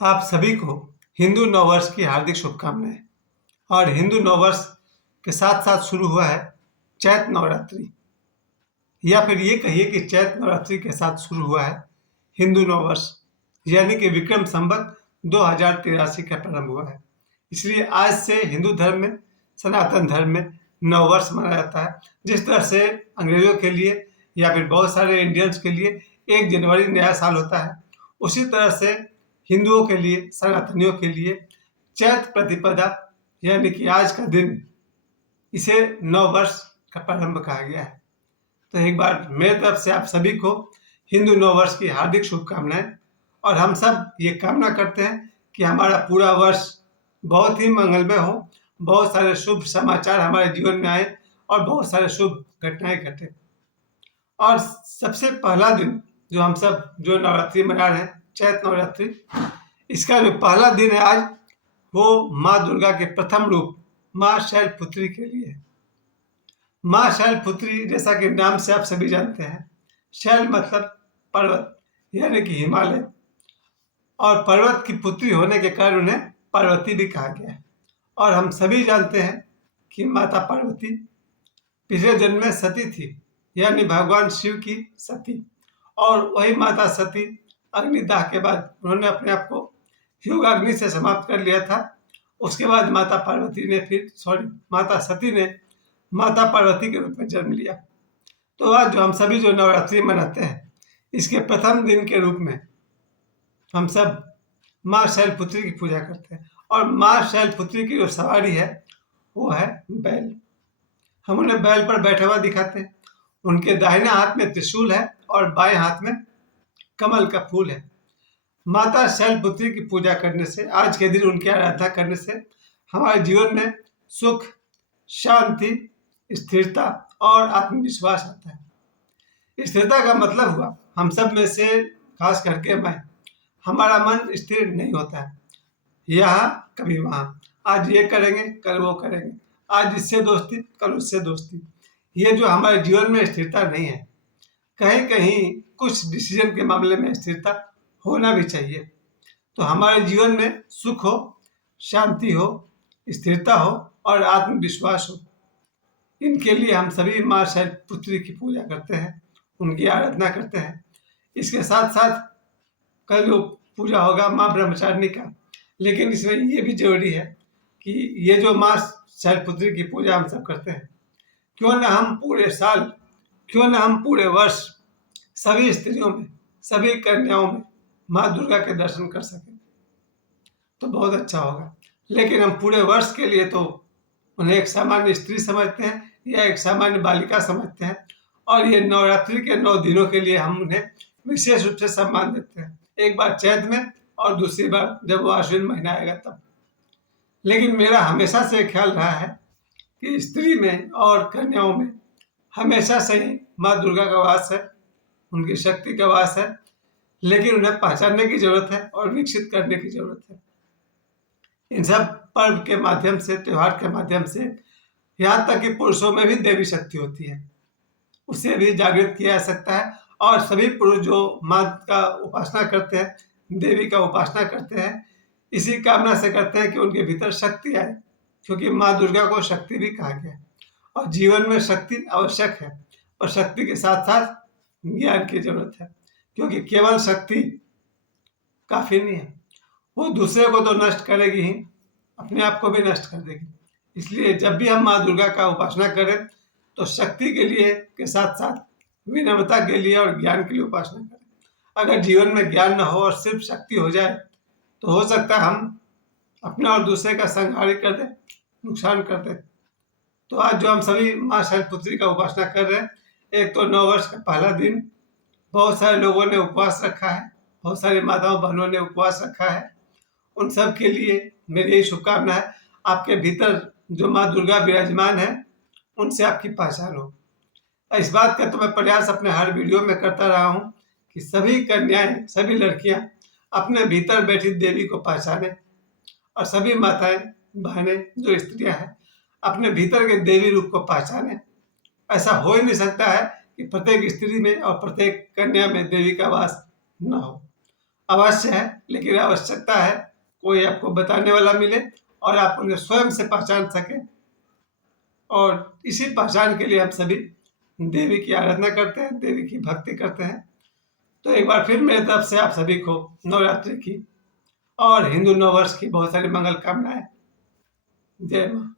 आप सभी को हिंदू नववर्ष की हार्दिक शुभकामनाएं। और हिंदू नववर्ष के साथ साथ शुरू हुआ है चैत्र नवरात्रि, या फिर ये कहिए कि चैत्र नवरात्रि के साथ शुरू हुआ है हिंदू नववर्ष, यानी कि विक्रम संवत 2083 का प्रारंभ हुआ है। इसलिए आज से हिंदू धर्म में, सनातन धर्म में नववर्ष मनाया जाता है। जिस तरह से अंग्रेजों के लिए या फिर बहुत सारे इंडियंस के लिए 1 जनवरी नया साल होता है, उसी तरह से हिंदुओं के लिए, सनातनियों के लिए चैत्र प्रतिपदा यानी कि आज का दिन, इसे नव वर्ष का प्रारंभ कहा गया है। तो एक बार मेरे तरफ से आप सभी को हिंदू नव वर्ष की हार्दिक शुभकामनाएं। और हम सब ये कामना करते हैं कि हमारा पूरा वर्ष बहुत ही मंगलमय हो, बहुत सारे शुभ समाचार हमारे जीवन में आए और बहुत सारे शुभ घटनाएं घटे। और सबसे पहला दिन जो नवरात्रि मना रहे हैं, चैत्र नवरात्रि, इसका जो पहला दिन है आज, वो माँ दुर्गा के प्रथम रूप माँ शैलपुत्री के लिए है। माँ शैलपुत्री, जैसा कि नाम से आप सभी जानते हैं, शैल मतलब पर्वत यानी कि हिमालय, और पर्वत की पुत्री होने के कारण उन्हें पार्वती भी कहा गया है। और हम सभी जानते हैं कि माता पार्वती पिछले जन्म में सती थी, यानी भगवान शिव की सती। और वही माता सती अग्निदाह के बाद उन्होंने अपने आप को योगाग्नि से समाप्त कर लिया था। उसके बाद माता सती ने माता पार्वती के रूप में जन्म लिया। तो आज जो हम सभी जो नवरात्रि मनाते हैं, इसके प्रथम दिन के रूप में हम सब माँ शैलपुत्री की पूजा करते हैं। और माँ शैलपुत्री की जो सवारी है वो है बैल। हम उन्हें बैल पर बैठा हुआ दिखाते हैं। उनके दाहिने हाथ में त्रिशूल है और बाएं हाथ में कमल का फूल है। माता शैलपुत्री की पूजा करने से, आज के दिन उनकी आराधना करने से हमारे जीवन में सुख, शांति, स्थिरता और आत्मविश्वास आता है। स्थिरता का मतलब हुआ हम सब में से खास करके मैं, हमारा मन स्थिर नहीं होता है, यहाँ कभी वहाँ, आज ये करेंगे कल वो करेंगे, आज इससे दोस्ती कल उससे दोस्ती। ये जो हमारे जीवन में स्थिरता नहीं है, कहीं कहीं कुछ डिसीजन के मामले में स्थिरता होना भी चाहिए। तो हमारे जीवन में सुख हो, शांति हो, स्थिरता हो और आत्मविश्वास हो, इनके लिए हम सभी माँ शैलपुत्री की पूजा करते हैं, उनकी आराधना करते हैं। इसके साथ साथ कल जो पूजा होगा माँ ब्रह्मचारिणी का, लेकिन इसमें ये भी जरूरी है कि ये जो माँ शैलपुत्री की पूजा हम सब करते हैं, क्यों न हम पूरे साल, क्यों न हम पूरे वर्ष सभी स्त्रियों में, सभी कन्याओं में माँ दुर्गा के दर्शन कर सकें तो बहुत अच्छा होगा। लेकिन हम पूरे वर्ष के लिए तो उन्हें एक सामान्य स्त्री समझते हैं या एक सामान्य बालिका समझते हैं, और ये नवरात्रि के 9 दिनों के लिए हम उन्हें विशेष रूप से सम्मान देते हैं। एक बार चैत्र में और दूसरी बार जब वो आश्विन महीना आएगा तब। लेकिन मेरा हमेशा से ख्याल रहा है कि स्त्री में और कन्याओं में हमेशा से ही माँ दुर्गा का वास है, उनकी शक्ति का वास है। लेकिन उन्हें पहचानने की जरूरत है और विकसित करने की जरूरत है। इन सब पर्व के माध्यम से, त्योहार के माध्यम से, यहाँ तक कि पुरुषों में भी देवी शक्ति होती है, उसे भी जागृत किया जा सकता है। और सभी पुरुष जो माँ का उपासना करते हैं, देवी का उपासना करते हैं, इसी कामना से करते हैं कि उनके भीतर शक्ति आए, क्योंकि माँ दुर्गा को शक्ति भी कहा गया है। और जीवन में शक्ति आवश्यक है, और शक्ति के साथ साथ ज्ञान की जरूरत है, क्योंकि केवल शक्ति काफी नहीं है, वो दूसरे को तो नष्ट करेगी ही, अपने आप को भी नष्ट कर देगी। इसलिए जब भी हम माँ दुर्गा का उपासना करें तो शक्ति के लिए के साथ साथ विनम्रता के लिए और ज्ञान के लिए उपासना करें। अगर जीवन में ज्ञान न हो और सिर्फ शक्ति हो जाए तो हो सकता है हम अपने और दूसरे का संहार कर दें, नुकसान कर दें। तो आज जो हम सभी माँ शैलपुत्री का उपासना कर रहे हैं, एक तो 9 वर्ष का पहला दिन, बहुत सारे लोगों ने उपवास रखा है, बहुत सारी माताओं बहनों ने उपवास रखा है। उन सब के लिए मेरी यही शुभकामना है, आपके भीतर जो माँ दुर्गा विराजमान है उनसे आपकी पहचान हो। इस बात का तो मैं प्रयास अपने हर वीडियो में करता रहा हूँ कि सभी कन्याएं, सभी लड़कियां अपने भीतर बैठी देवी को पहचाने, और सभी माताएं बहनें जो स्त्रियां हैं अपने भीतर के देवी रूप को पहचाने। ऐसा हो ही नहीं सकता है कि प्रत्येक स्त्री में और प्रत्येक कन्या में देवी का वास न हो। अवश्य है, लेकिन आवश्यकता है कोई आपको बताने वाला मिले और आप उन्हें स्वयं से पहचान सकें। और इसी पहचान के लिए हम सभी देवी की आराधना करते हैं, देवी की भक्ति करते हैं। तो एक बार फिर मेरे तरफ से आप सभी को नवरात्रि की और हिंदू नववर्ष की बहुत सारी मंगल कामनाएं। जय माँ।